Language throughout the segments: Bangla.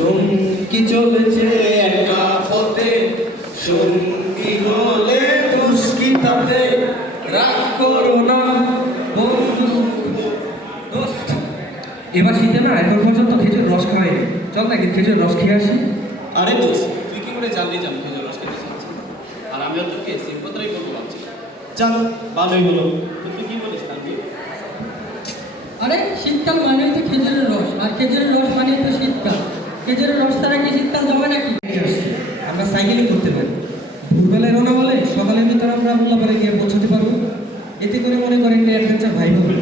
চমকি চলেছে একা পথে। সঙ্গী হলে দুষ্কৃতাতে রাগ করো না বন্ধু এবার শীতে না এখন পর্যন্ত খেজুর রস খাওয়াইনি। চল না খেজুর রস খেয়ে আসি। আরে দোস্ত তুই কি করে জানলি যে আমি খেজুর রস খেতে চাচ্ছি? আর আমি তোকে সেম কথাই বলতে পারছি চল ভালোই হলো। তুই কি বলিস তানভীর? আরে শীতকাল মানে তো খেজুরের রস আর খেজুরের রস মানে তো শীতকাল। খেজুরের রস ছাড়া কি শীতকাল যাবে নাকি? আমরা সাইকেলিং করতে পারি। ভোরবেলায় রওনা বলে সকালের ভিতরে আমরা মোল্লাপাড়ে গিয়ে পৌঁছাতে পারব এতে করে মনে করেন একটা অ্যাডভেঞ্চার ভাই হবে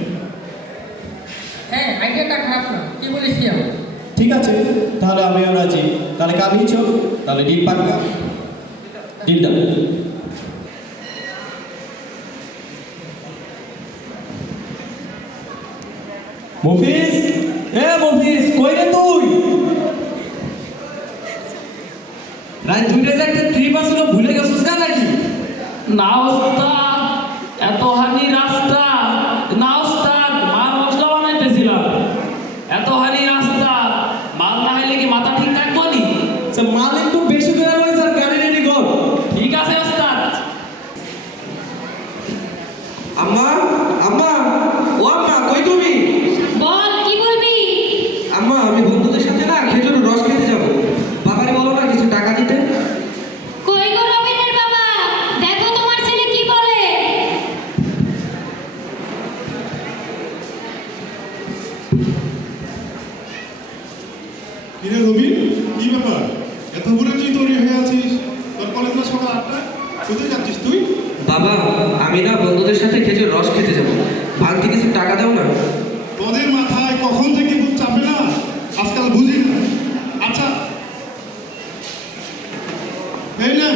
হ্যাঁ আইডিয়াটা খারাপ না। কি বলিস কি ঠিক আছে তাহলে আমিও রাজি। তাহলে চল তাহলে ডিল পাক্কা মফিজ এ মফিজ কই রে তুই? দুইটা যে একটা ট্রিপ আসলো ভুলে গেছিস না নাকি? না ওস্তাদ এত হানি রাস্তা না ওস্তাদ মাল মশলা বানাইতেছিলাম এত হানি রাস্তা মাল না হইলে কি মাথা ঠিক থাকব নি সে মাল একটু বেশি করে রয়েছে আর গাড়ি রেডি কর ঠিক আছে ওস্তাদ আম্মা আম্মা ও আম্মা কই তুমি বল কি বলবি আম্মা আমি বন্ধুদের সাথে না খেজুরের রস খেতে যাব বাবারে বলো না কিছু টাকা দিতে কই গো রবিনের বাবা দেখো তোমার ছেলে কি বলে কিরে রবি কি ব্যাপার এত ভোরে তুই তৈরি হয়ে আছিস তোর কলেজ না সকাল আটটায় কোথায় যাচ্ছিস তুই? বাবা আমি না বন্ধুদের সাথে খেজুর রস খেতে যাব। ভাঙতি কিছু টাকা দাও না। তোদের মাথায় কখন থেকে ভূত চাপে না? আজকাল বুঝি না। আচ্ছা। এই না।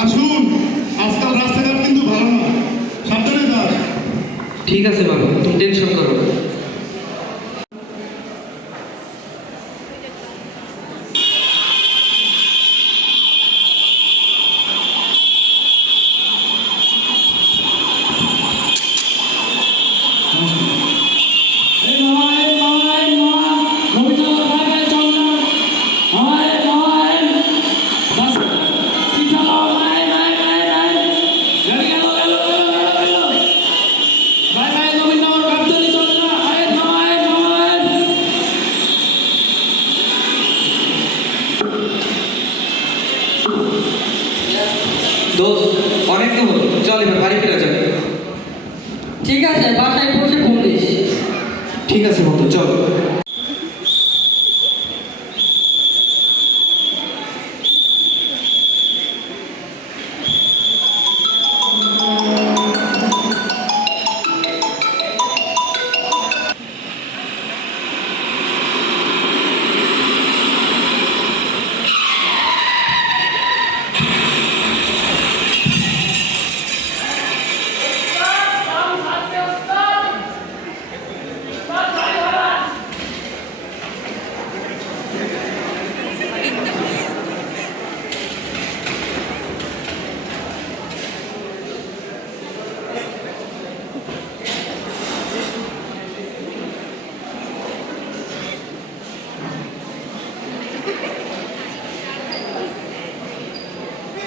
আর শুন আজকাল রাস্তাঘাট কিন্তু ভালো না। সাবধানে যাস। ঠিক আছে বাবা তুমি টেনশন করো না।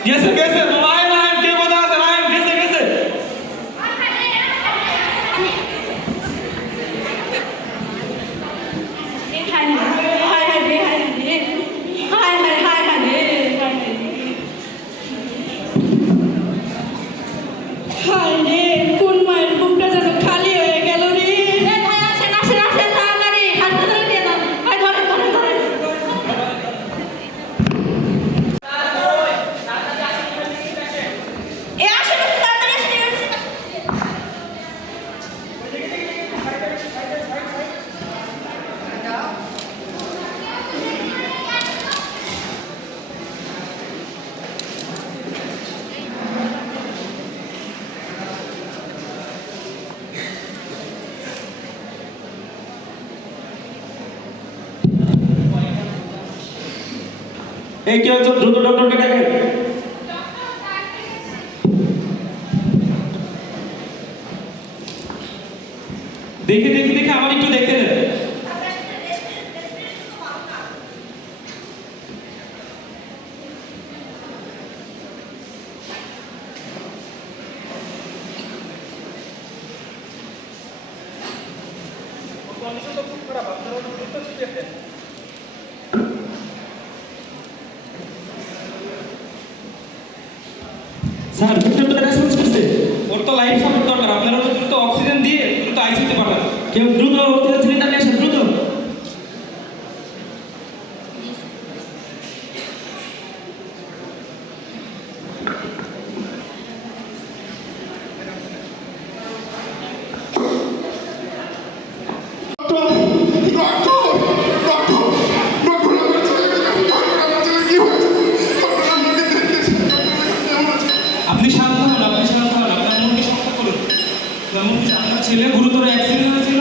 የተገዘ এই কেউ একজন দ্রুত ডক্টরকে ডাকেন। দেখে দেখে দেখে আমার একটু দেখতে দেন। Gracias. স্যার ভিক্টর তো রেসপন্স করছে ওর তো লাইফ সাপোর্ট দরকার আপনারা তো দ্রুত অক্সিজেন দিয়ে দ্রুত আইসিতে পাঠান কেউ দ্রুত অক্সিজেন সিলিন্ডার নিয়ে আসেন দ্রুত ডক্টর ডক্টর ডক্টর ডক্টর আমার ছেলেকে আমার ছেলে কি হয়েছে ডক্টর আমাকে দেখতেছে কেমন আছে আপনি শান্ত হন আপনি শান্ত হন আপনার মনকে শক্ত করুন যেমন কি আপনার ছেলে গুরুতর অ্যাক্সিডেন্ট হয়েছিল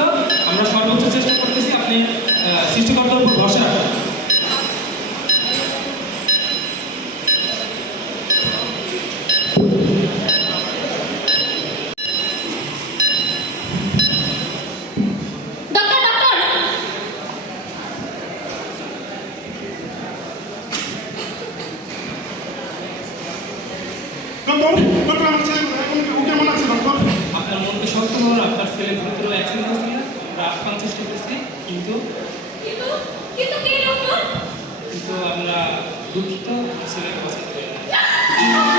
আমরা সর্বোচ্চ চেষ্টা করতেছি আপনি আহ, সৃষ্টিকর্তার উপর ভরসা রাখুন ডক্টর ডক্টর ডক্টর ডক্টর আমার ছেলে ও কেমন আছে ডক্টর আপনার মনকে শক্ত আপনার ছেলে অ্যাক্সিডেন্ট আমরা আপ্রাণ চেষ্টা করছি কিন্তু কিন্তু কিন্তু কি ডক্টর কিন্তু আমরা দুঃখিত ছেলে বাঁচাতে পারি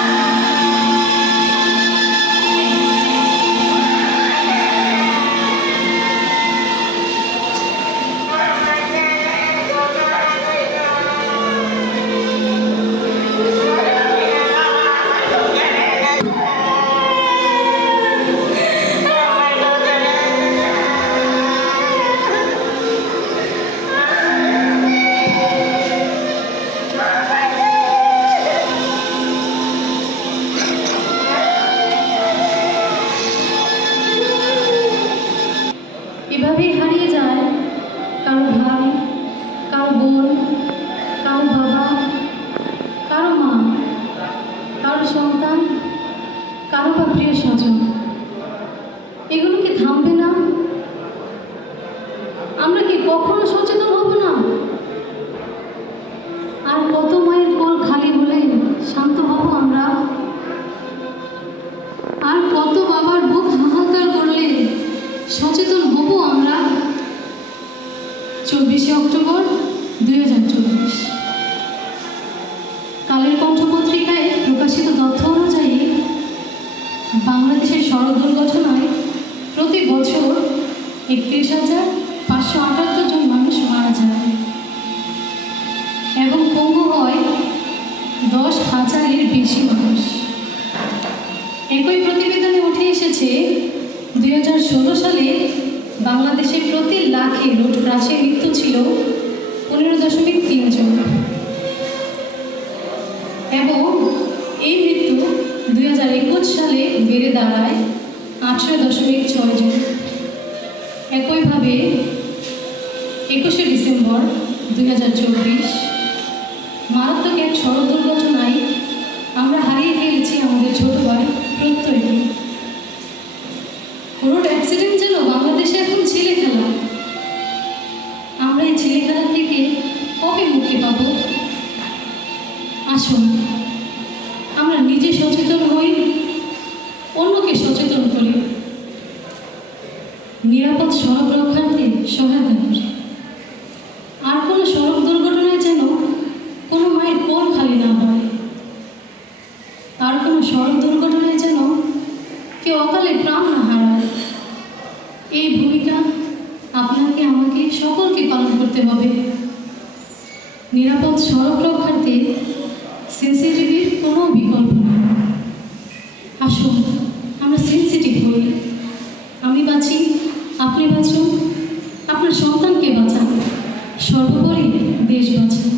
কি কখনো সচেতন হব না। আর কত মায়ের কোল খালি হলে শান্ত হব আমরা। আর কত বাবার বুক হাহাকার করলে সচেতন হব আমরা। চব্বিশে অক্টোবর দুই হাজার চব্বিশ। কালের কণ্ঠ পত্রিকায় প্রকাশিত তথ্য অনুযায়ী বাংলাদেশের সড়ক দুর্ঘটনায় প্রতি বছর একত্রিশ হাজার পাঁচশো আটাত্তর জন মানুষ মারা যায়। এবং পঙ্গু হয় দশ হাজারের বেশি মানুষ। একই প্রতিবেদনে উঠে এসেছে, দুই হাজার ষোলো সালে বাংলাদেশে প্রতি লাখে রোড ক্রাশে মৃত্যু ছিল পনেরো দশমিক তিন জন। এবং এই মৃত্যু দুই হাজার একুশ সালে বেড়ে দাঁড়ায় আঠেরো দশমিক ছয় জন। একইভাবে একুশে ডিসেম্বর দুই হাজার চব্বিশ। মারাত্মক এক সড়ক দুর্ঘটনায় আমরা হারিয়ে ফেলেছি আমাদের ছোট ভাই প্রত্যয়কে। রোড অ্যাক্সিডেন্ট যেন বাংলাদেশে এখন ছেলে খেলা। আমরা এই ছেলে খেলা থেকে কবে মুক্তি পাব? আসুন, আমরা নিজে সচেতন হই অন্যকে সচেতন করি নিরাপদ সড়ক রক্ষার্থে সহায়তা করি আর কোনো সড়ক দুর্ঘটনায় যেন কোনো মায়ের কোল খালি না হয় আর কোনো সড়ক দুর্ঘটনায় যেন কেউ অকালে প্রাণ না হারায় এই ভূমিকা আপনাকে আমাকে সকলকে পালন করতে হবে নিরাপদ সড়ক রক্ষার্থে সেন্সিটিভির কোনো বিকল্প নেই। আসুন, আমরা সেন্সিটিভ হই। আমি বাঁচি, আপনি বাঁচুন, আপনার সন্তানকে বাঁচান। সর্বোপরি দেশ বাঁচান।